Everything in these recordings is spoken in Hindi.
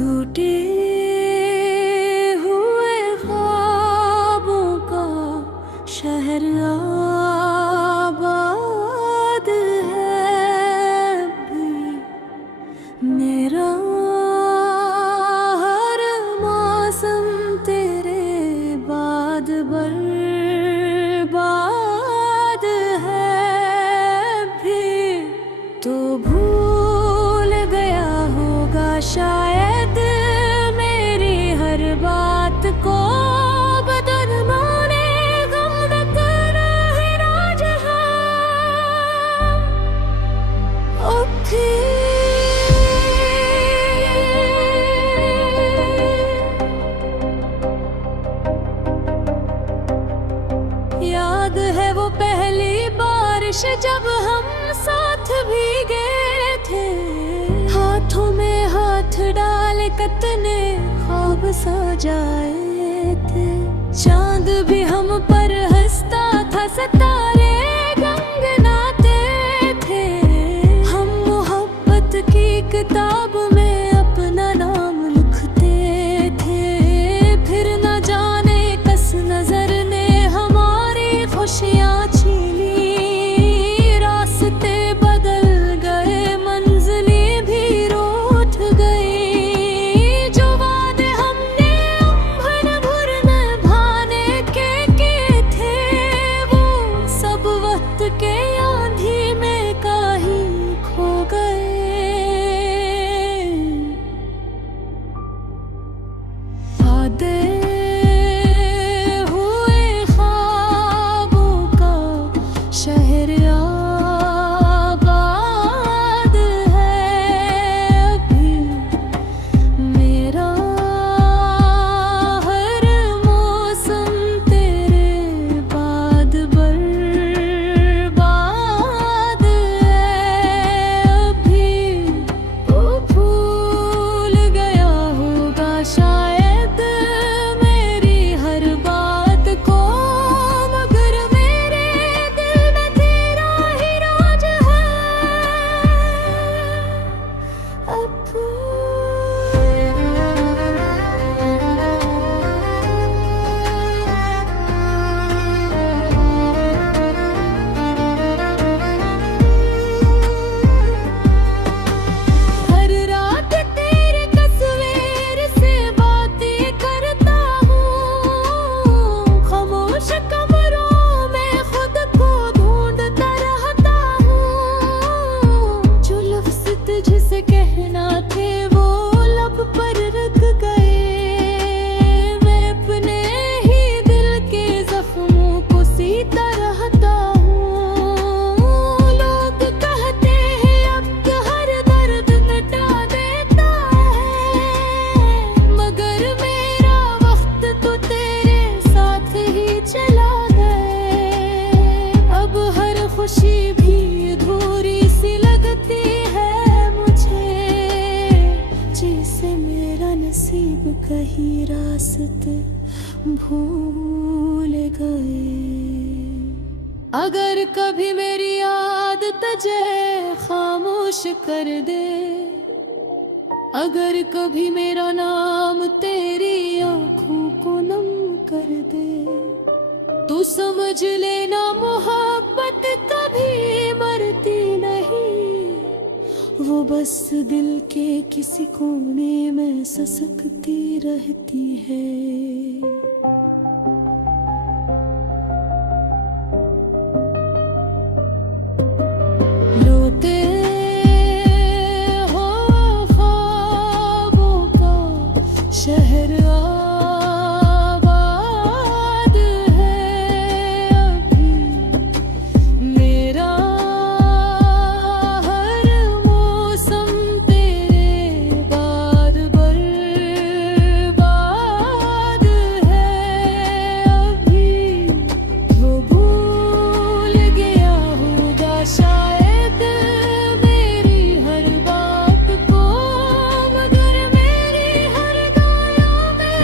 टूटे हुए ख्वाबों का शहर आबाद है अभी। मेरा हर मौसम तेरे बाद बर्बाद है अभी। तो भूल गया होगा शायद मेरी हर बात को। बदनमाने गम न करना है राजहां उठी। याद है वो पहली बारिश जब हम साथ भीगे थे। हाथों में हाथ डाल कितने ख्वाब सजाए थे। चांद भी हम पर हंसता था, सितारे गंगनाते थे। हम मोहब्बत की किताब में अपना नाम लिखते थे। फिर न जाने किस नजर ने हमारी खुशियाँ छीनी। रास्ते बदल गए, मंजिलें भी रूठ गई। जो वादे हमने उम्र भर निभाने के किए थे, वो सब वक्त के आंधी में कहीं खो गए। वादे हुए ख्वाबों का शहर आबाद है अभी। मेरा हर मौसम तेरे बाद बर्बाद है अभी। वो भूल गया होगा शायद मेरी हर बात को। मगर मेरे दिल में तेरा ही राज है अब। हर रात तेरे तस्वीर से बातें करता हूँ। खामोश कमरों में खुद को ढूंढता रहता हूँ। जो लफ्ज़ तुझसे कहना थे वो लब पर रख गए। मैं अपने ही दिल के जख्मों को सीता रहता हूँ। लोग कहते हैं अब हर दर्द मिटा देता है, मगर मेरा वक्त तो तेरे साथ ही चला गया। अब हर खुशी भी अधूरी सी लगती है मुझे, जैसे मेरा नसीब कहीं रास्ते भूल गए। अगर कभी मेरी याद तुझे खामोश कर दे, अगर कभी मेरा नाम तेरी आंखों को नम कर दे, तो समझ लेना मोहब्बत कभी मरती नहीं। वो बस दिल के किसी कोने में ससकती रहती है। रोते हो ख्वाबों का शहर आबाद है अभी। मेरा हर मौसम तेरे बाद बर्बाद है अभी। वो भूल गया होगा शायद मेरी हर बात को। मगर मेरी हर गायों में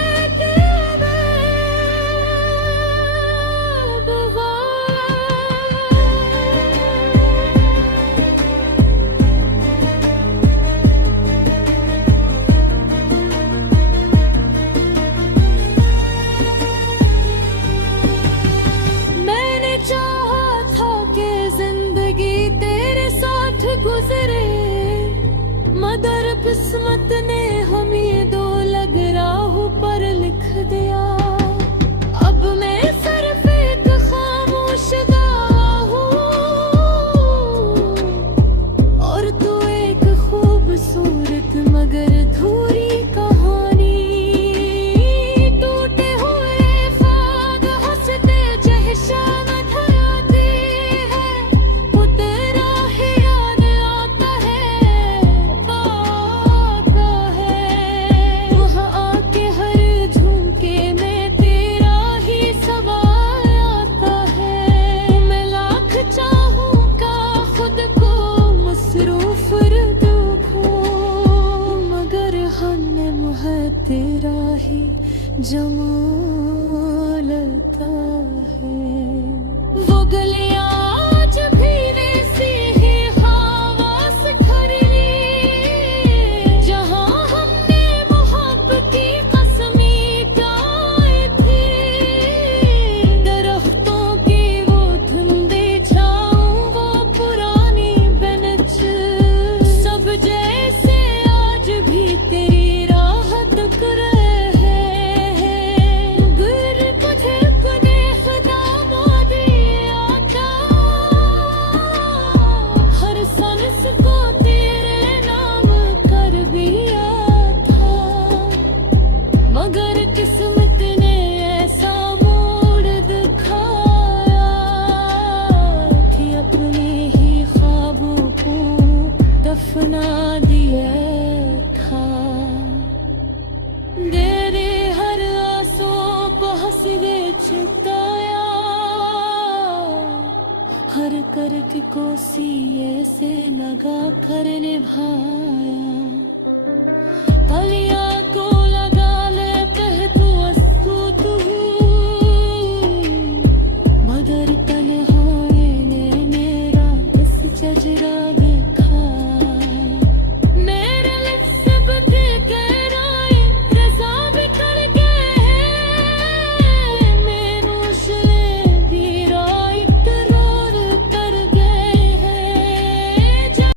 किस्मत ने हम ये दो लग राह पर लिख दिया। अब मैं सिर्फ एक खामोश गवाह हूँ और तू एक खूबसूरत मगर अधूरी कहानी। टूटे हुए ख्वाब हंसते चहशान धराते हैं, वो तेरा ही याद आता है। वहाँ आके हर झुमके में तेरा ही सवाल आता है। मैं लाख चाहूँ का खुद को मसरूफ रखूं, मगर हम है तेरा ही जमालता है। वो गलियां आज भी वैसी ही हवास खरी, जहाँ हमने मोहब्बत की कसमें खाई थी। दरख्तों की वो धुंधली छाँव, वो पुरानी बेंच, सब जैसे आज भी तेरी राह तक रहे हैं। गर तुझे कुने खुदा मोदी आता, हर सांस को तेरे नाम कर दिया था। मगर किस्मत ने ऐसा मोड़ दिखाया कि अपने ही ख्वाबों को दफना दिया था। तेरे हर आंसुओं को हंसी दे छुटाया, हर करके कोसी ऐसे लगा कर निभाया।